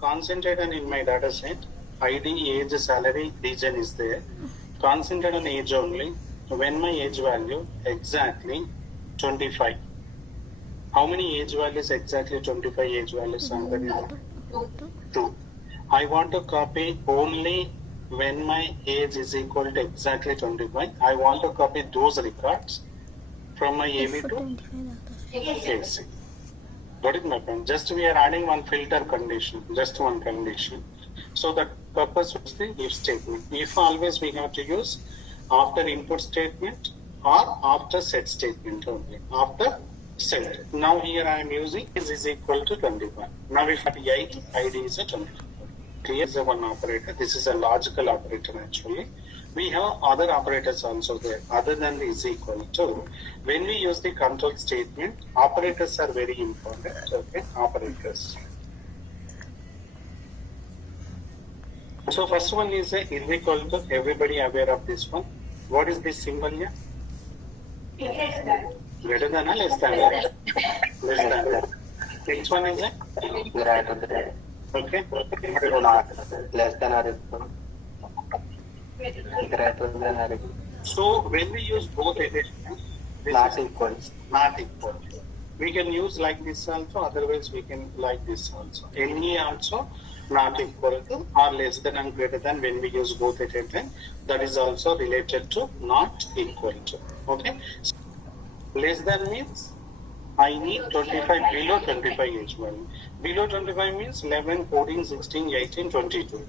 concentrate on in my data set. ID, age, salary, region is there. Concentrate on age only. When my age value exactly 25. How many age values exactly 25 age values? 2. I want to copy only when my age is equal to exactly 25. I want to copy those records from my AB to AC. What is my point? Just we are adding one filter condition, just one condition. So the purpose was the if statement. If always we have to use after input statement or after set statement only. After set. Now here I am using is equal to 25. Now if I 8, ID is a 25. Clear is a one operator. This is a logical operator actually. We have other operators also there other than the is equal to. When we use the control statement, operators are very important. Okay, operators. So first one is a is equal to. Everybody aware of this one? What is this symbol here? Greater than or less than? Less than. Next one is a Greater. okay. Less than or equal. Greater than or equal. So when we use both addition, Not equal. not equal. We can use like this also, otherwise we can like this also. Any also not equal to or less than and greater than when we use both addition, that is also related to not equal to. Okay. So, less than means I need 25 below 25 age value. Below 25 means 11, 14, 16, 18, 22.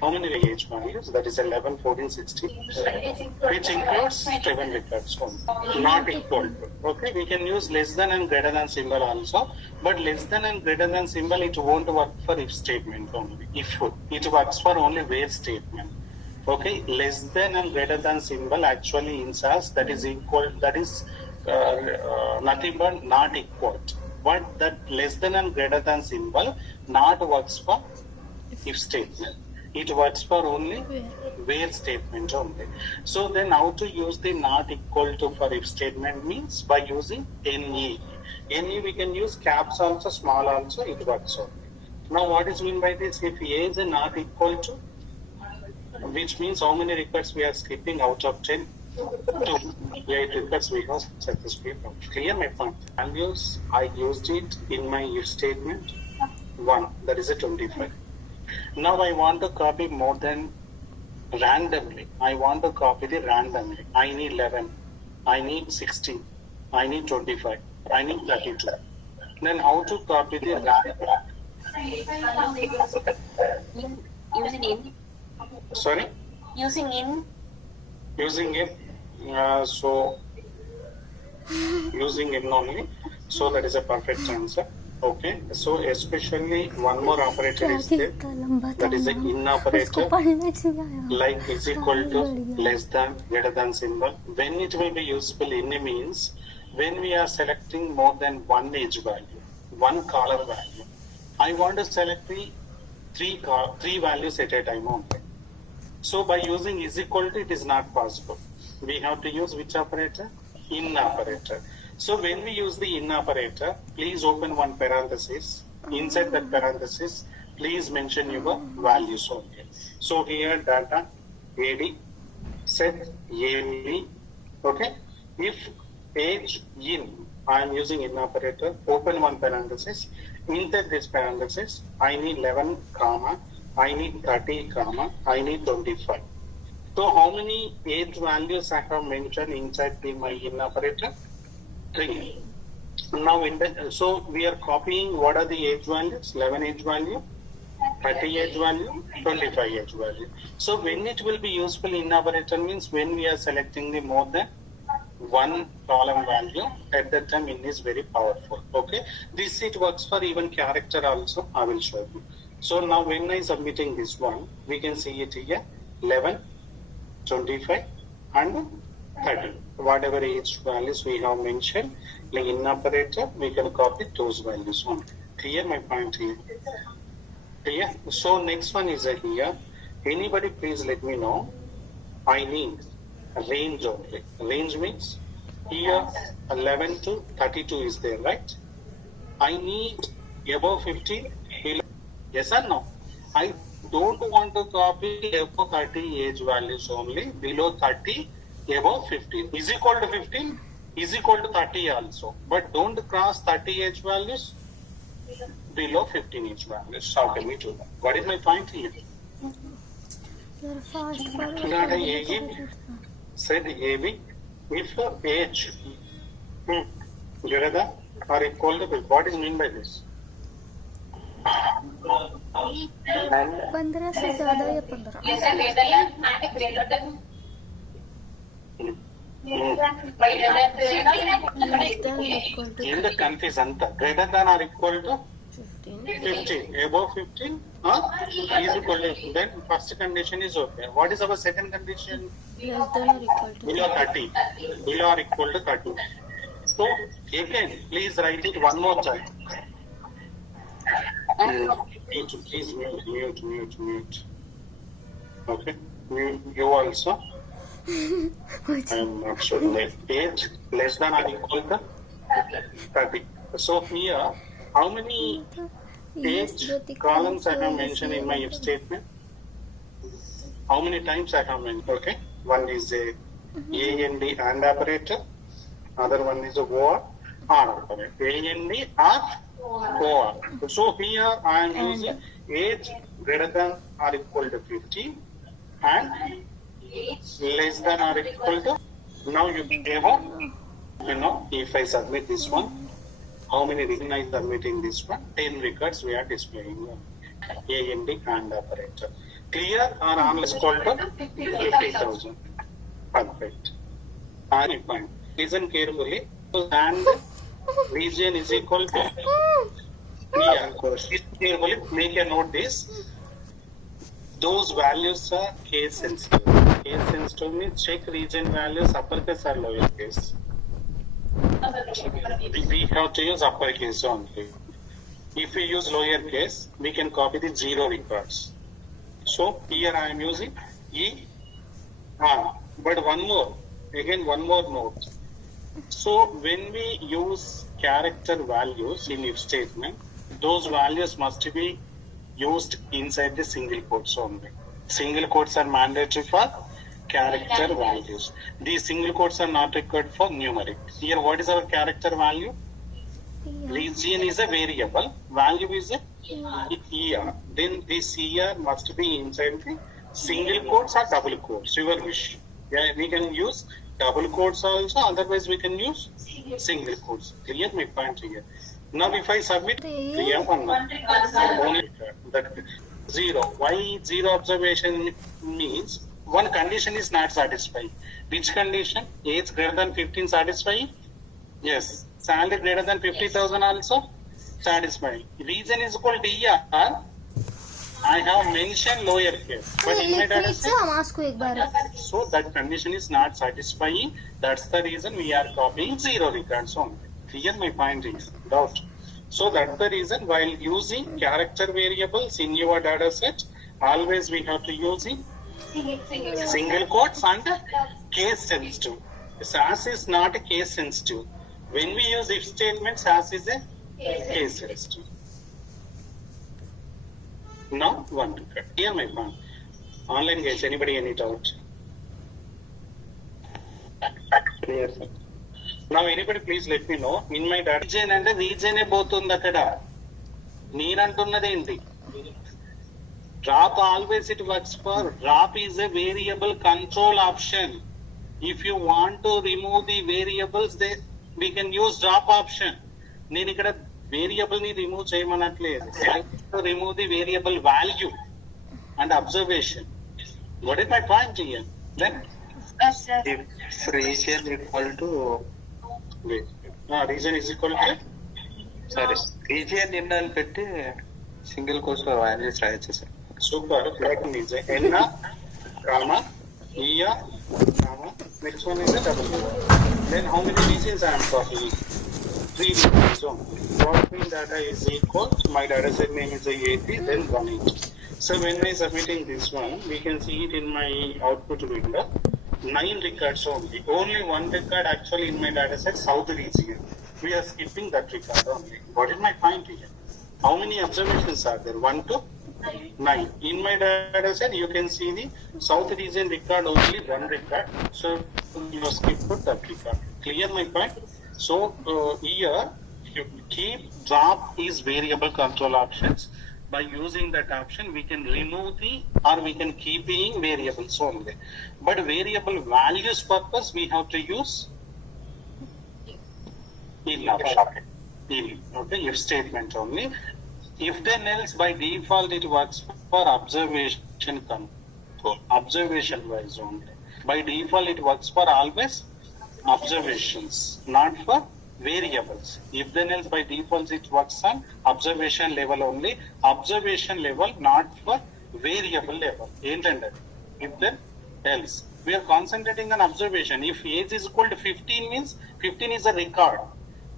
How many age values? That is 11, 14, 16, which includes 7 records only. Not equal to. Okay, we can use less than and greater than symbol also, but less than and greater than symbol it won't work for if statement only. If it works for only where statement. Okay, less than and greater than symbol actually inserts that is equal. That is nothing but not equal. But that less than and greater than symbol not works for if statement. It works for only where statement only. So then how to use the not equal to for if statement means by using NE. NE we can use caps also, small also, it works only. Now what is mean by this? If A is a not equal to, which means how many records we are skipping out of 10? 2. 8 records we have successfully. Clear my point? Values, I used it in my if statement. 1, that is a 25. Now I want to copy more than randomly. I want to copy the randomly. I need 11. I need 16. I need 25. I need 32. Then how to copy the Using in. Sorry? Using in. Using it. So using it only. So that is a perfect answer. Okay, so especially one more operator is there, that is an in operator, like is equal to, less than, greater than symbol. When it will be useful in means when we are selecting more than one age value, one color value. I want to select the three values at a time only. So by using is equal to, it is not possible. We have to use which operator? In operator. So when we use the in operator, please open one parenthesis. Inside that parenthesis, please mention your values only. So here data AD set AB. Okay. If age in, I am using in operator. Open one parenthesis. Inside this parenthesis, I need 11 comma. I need 30 comma. I need 25. So how many age values I have mentioned inside my in operator? 3. Now so we are copying what are the age values? 11 age value, 30 age value, 25 age value. So when it will be useful in operator means when we are selecting the more than one column value, at that time in is very powerful. Okay, this it works for even character also. I will show you. So now when I submitting this one, we can see it here 11, 25 and 30. Whatever age values we have mentioned, like in operator, we can copy those values on. Clear my point here? Clear? So next one is here. Anybody please let me know. I need range only. Range means here 11 to 32 is there, right? I need above 50, below Yes or no? I don't want to copy above 30 age values only. Below 30, above 15. Is equal to 15, is equal to 30 also. But don't cross 30 age values below 15 age values. How can we do that? What is my point here? Not a AE said AB if age greater than or equal to, what is mean by this? And 15 से ज्यादा या 15? Yes, and greater than In the countries anta greater than or equal to 15. 15, above 15 is equal to, then first condition is okay. What is our second condition? Less than or equal to Below 30, below or equal to 30. So again, please write it one more time. Please mute. Okay, you also. I am not sure. Age less than or equal to 30. So here, how many age columns I have mentioned in my if statement? How many times I have mentioned? Okay, one is a and D and operator. Other one is a OR operator. And D OR. So here I am using age greater than or equal to 50 and less than or equal to. Now you know, if I submit this one, how many records I submitting this one? 10 records we are displaying. AND and operator. Clear or unless equal to 50,000. Perfect. And point. Listen carefully. And region is equal to. Yeah, listen carefully. Make a note this. Those values are case sensitive. Case sensitive means check region values uppercase or lowercase. We have to use uppercase only. If we use lowercase, we can copy the 0 records. So here I am using E. But one more note. So when we use character values in if statement, those values must be used inside the single quotes only. Single quotes are mandatory for character values. These single quotes are not required for numeric. Here, what is our character value? Region is a variable. Value is a ER. Then this ER must be inside the single quotes or double quotes. Your wish. Yeah, we can use double quotes also. Otherwise, we can use single quotes. Clear my point here. Now, if I submit, clear one. Only that 0. Why 0 observation means one condition is not satisfied. Which condition? Age greater than 15 satisfied? Yes. Salary greater than 50,000 also satisfied. Region is equal to ER. I have mentioned lower case, but in my data set, हम आस्को एक बार so that condition is not satisfying. That's the reason we are copying 0 records only. Clear my point is doubt. So that's the reason while using character variables in your data set, always we have to use it single quotes and case sensitive. SAS is not a case sensitive. When we use if statement, SAS is a case sensitive. Now one record. Here my point. Online guys, anybody any doubt? clear, sir. Now anybody please let me know. In my data region and region both on the kada. Neerantunnadenti. Drop always it works for. Drop is a variable control option. If you want to remove the variables, then we can use drop option. నేను ఇక్కడ variable ని remove చేయమనట్లేదు. Remove the variable value and observation. What is my point here? Then If region equal to, region is equal to sorry, region in అని పెట్టి single course లో values రాయొచ్చు sir. super. Like is N, comma, E, comma. Next one is a double. Then how many regions I am copying? 3 regions only. Copying data is equal. My data set name is a 80, then 180. So when I submitting this one, we can see it in my output window. 9 records only. Only one record actually in my data set, South region. We are skipping that record only. What is my point here? How many observations are there? 1 to 9. In my data set, you can see the south region record only one record. So you skip put that record. Clear my point? So here you keep drop is variable control options. By using that option, we can remove the or we can keep in variables only. But variable values purpose, we have to use in option. In, okay, if statement only. If then else, by default it works for observation control, observation wise only. By default it works for always observations, not for variables. If then else, by default it works on observation level only, observation level, not for variable level. Intended. If then else, we are concentrating on observation. If age is equal to 15 means 15 is a record.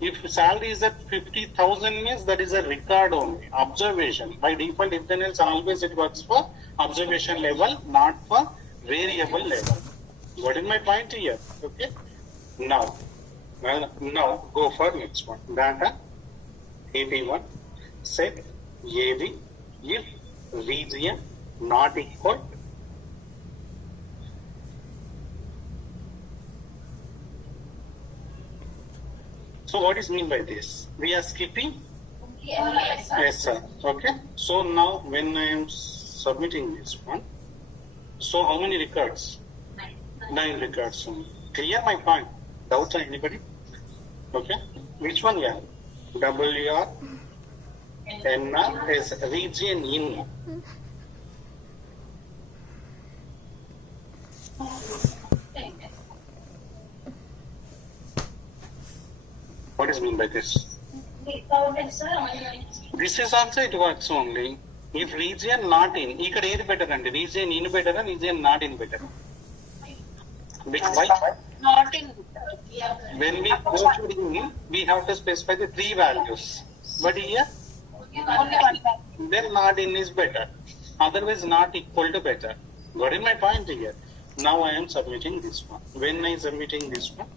If salary is at 50,000 means that is a record only, observation. By default, if then else, always it works for observation level, not for variable level. What is my point here? Okay. Now go for next one. Data AP1 set AB if region not equal. So what is mean by this? We are skipping? Yes, sir. Yes, sir. Okay. So now when I am submitting this one, so how many records? 9 records. Clear my point? Doubts anybody? Okay. Which one? Yeah. WR, NR is region in. What is mean by this? This is also it works only. If region not in, ఇక్కడ ఏది better అండి? Region in better, region not in better. Why? Not in. When we go to in, we have to specify the 3 values. But here, Only one. then not in is better. Otherwise, not equal to better. Got in my point here? Now I am submitting this one. When I am submitting this one,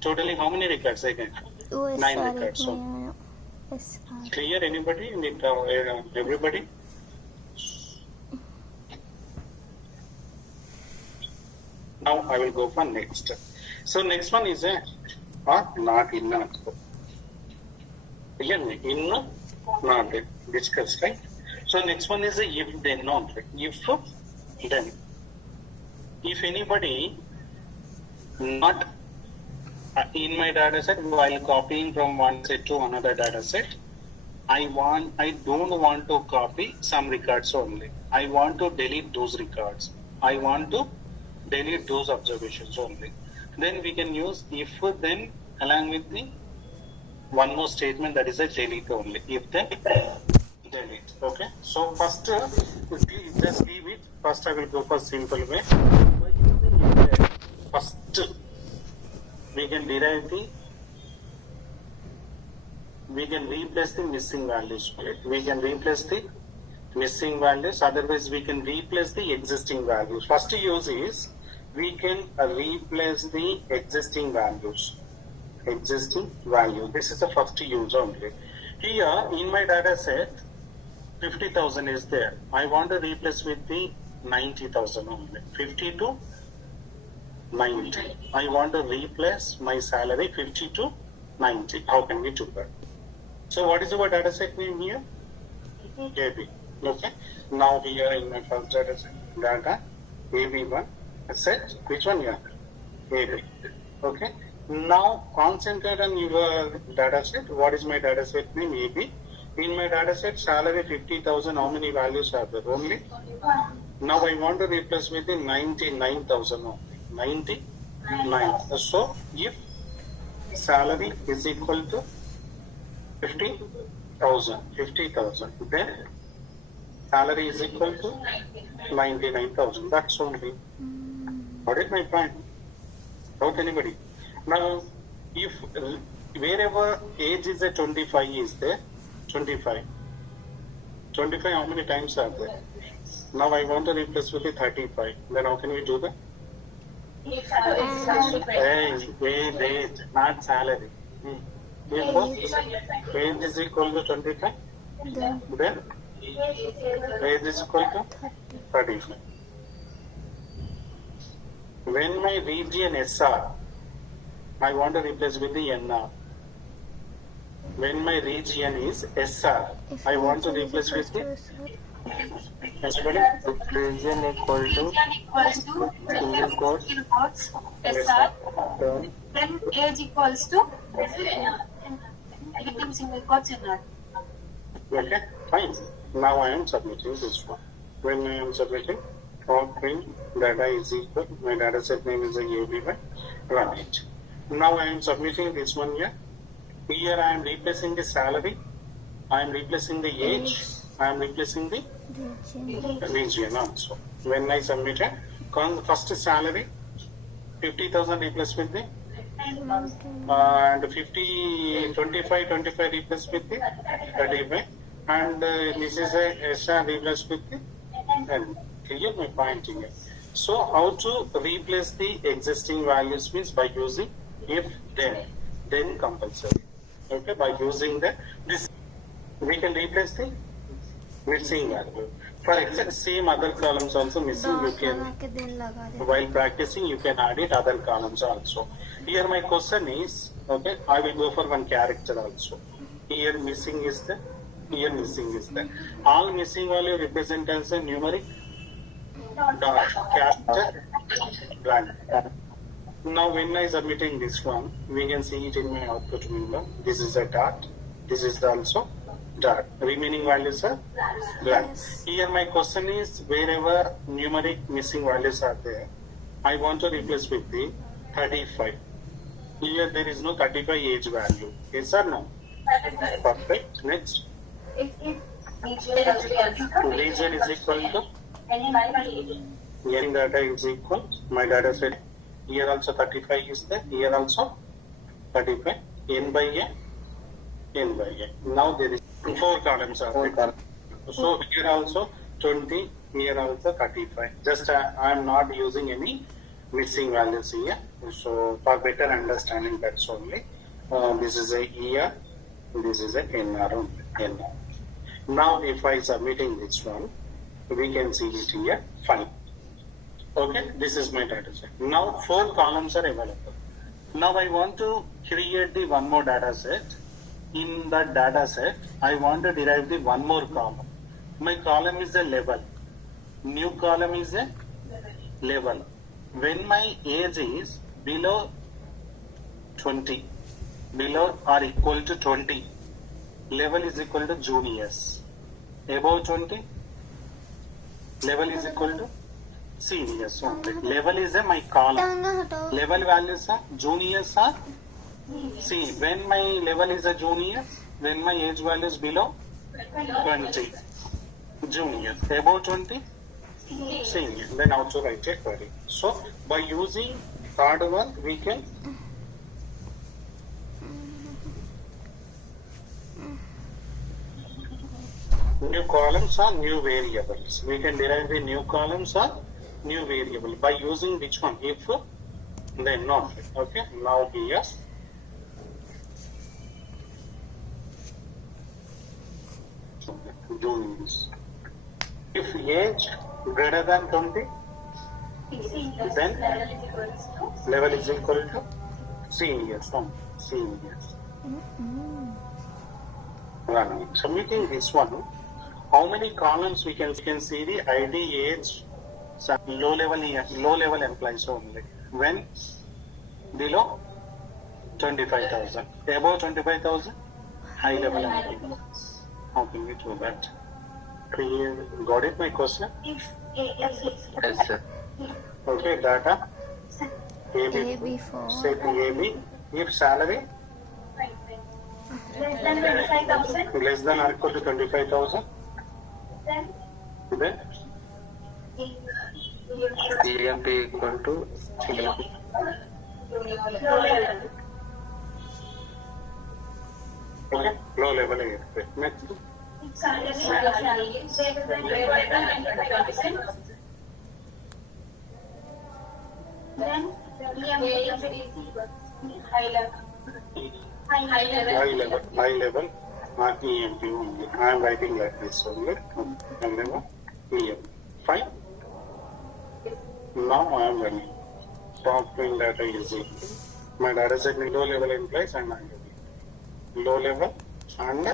totally how many records I get? 9 records. So, clear anybody? Everybody? Now I will go for next. So next one is a or not in not. Again, in not discussed, right? So next one is a if then not. If then. If anybody not in my data set while copying from one set to another data set, I don't want to copy some records only. I want to delete those records. I want to delete those observations only. Then we can use if then along with the one more statement that is a delete only. If then delete. Okay. So first just leave it. First I will go for simple way. By using if then, first we can derive the, we can replace the missing values. We can replace the missing values. Otherwise, we can replace the existing values. First use is we can replace the existing values. Existing value. This is the first use only. Here in my data set, 50,000 is there. I want to replace with the 90,000 only. 50 to 90. I want to replace my salary 50 to 90. How can we do that? So what is our data set name here? AB. Okay. Now here in my first data set, data AB1 set. Which one here? AB. Okay. Now concentrate on your data set. What is my data set name? AB. In my data set, salary 50,000. How many values are there? Only. Now I want to replace with the 99,000 only. 99. So if salary is equal to 50,000, then salary is equal to 99,000. That's only. What is my point? Doubt anybody? Now, if wherever age is a 25 is there, 25. 25, how many times are there? Now I want to replace with the 35. Then how can we do that? Age, not salary. Therefore, age is equal to 25. Then Then age is equal to 35. When my region SR, I want to replace with the NR. When my region is SR, if I want to region is replace with equal the to SR, everybody? Region equal to equals to single quotes single quotes SR. term. Then age equals to within single quotes NR. Okay, fine. Now I am submitting this one. When I am submitting, all print data is equal. My data set name is ABY. Run it. Now I am submitting this one here. Here I am replacing the salary. I am replacing the age. I am replacing the region. region also. When I submitted, first salary 50,000 replaced with the and 25 replaced with the 35, and this is a SR replaced with the and clear my point here. So how to replace the existing values means by using if then compulsory. Okay, by using this we can replace the missing value. For example, same other columns also missing, you Dot can लगा के then लगा दे. while practicing you can add it other columns also. Here my question is, okay, I will go for one character also. Here missing is the, here missing is the. All missing value represent as a numeric dot character blank. Now when I submitting this one, we can see it in my output window. This is a dot, this is the also dot. Remaining values are blank. Here my question is, wherever numeric missing values are there, I want to replace with the 35. Here there is no 35 age value. Yes or no? Perfect. Next. If Region is equal to N data is equal. My data set here also 35 is there. Here also 35. N by A. N by A. Now there is 4 columns are there. So here also 20. Here also 35. Just I am not using any missing values here. So for better understanding, that's only. This is a year. This is a NR only. NR. Now if I submitting this one, we can see it here. Fine. Okay, this is my data set. Now 4 columns are available. Now I want to create the one more data set. In that data set, I want to derive the one more column. My column is a level. New column is a level. When my age is below 20, below or equal to 20, level is equal to juniors. Above 20, level is equal to seniors only. Level is my column. टांगा हटाओ. Level values are juniors are. See, when my level is a junior, when my age value is below 20, junior. Above 20, senior. Then also write a query. So by using third one, we can new columns or new variables. We can derive the new columns or new variable by using which one? If, then not. Okay. Now here. Doing this. If age greater than 20, then level is equal to seniors. Seniors. Running. Submitting this one. How many columns we can see the ID, age, low level employees only. When below 25,000, above 25,000, high level employees. How can we do that? Clear? Got it? My question. Yes, sir. Okay, data. AB. AB4. Set AB. If salary less than 25,000, less than or equal to 25,000, then then EMP equal to CMP. okay, low level is next. then high level. High level. not EMP only. I am writing like this only. And then EMP. Fine. Now I am running. Top twin data is equal. My data set low level implies and low level and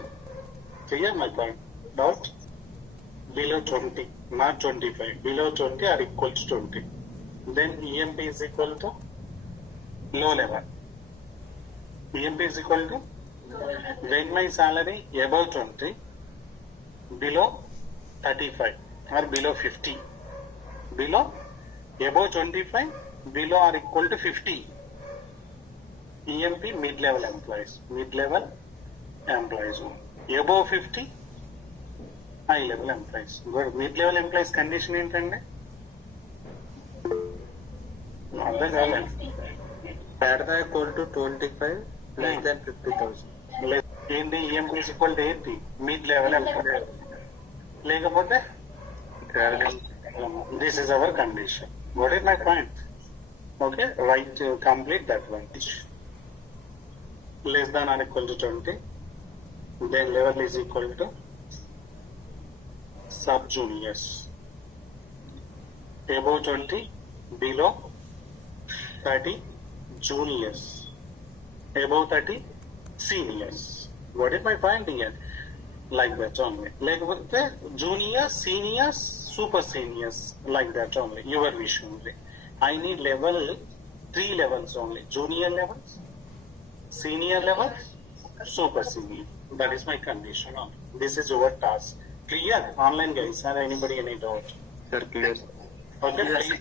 clear my point. Dot below 20, not 25. Below 20 are equal to 20. Then EMP is equal to low level. EMP is equal to when my salary above 20, below 35 or below 50. Below, above 25, below or equal to 50. EMP mid-level employees. Mid-level employees. Above 50, high-level employees. But mid-level employees condition ఏంటండి? అర్థం కాలేదు. Data equal to 25 less than 50,000. ఏంటి EMP is equal to 80. Mid-level employees. లేకపోతే this is our condition. What is my point? Okay, right to complete that one. Less than or equal to 20. Then level is equal to sub juniors. Above 20, below 30, juniors. Above 30, seniors. What is my point here? Like that only. Like with the juniors, seniors, super seniors. Like that only. Your wish only. I need level 3 levels only. Junior levels, senior levels, super senior. That is my condition only. This is your task. Clear? Online guys. Have anybody any doubt? Sir, clear. Okay. Yes.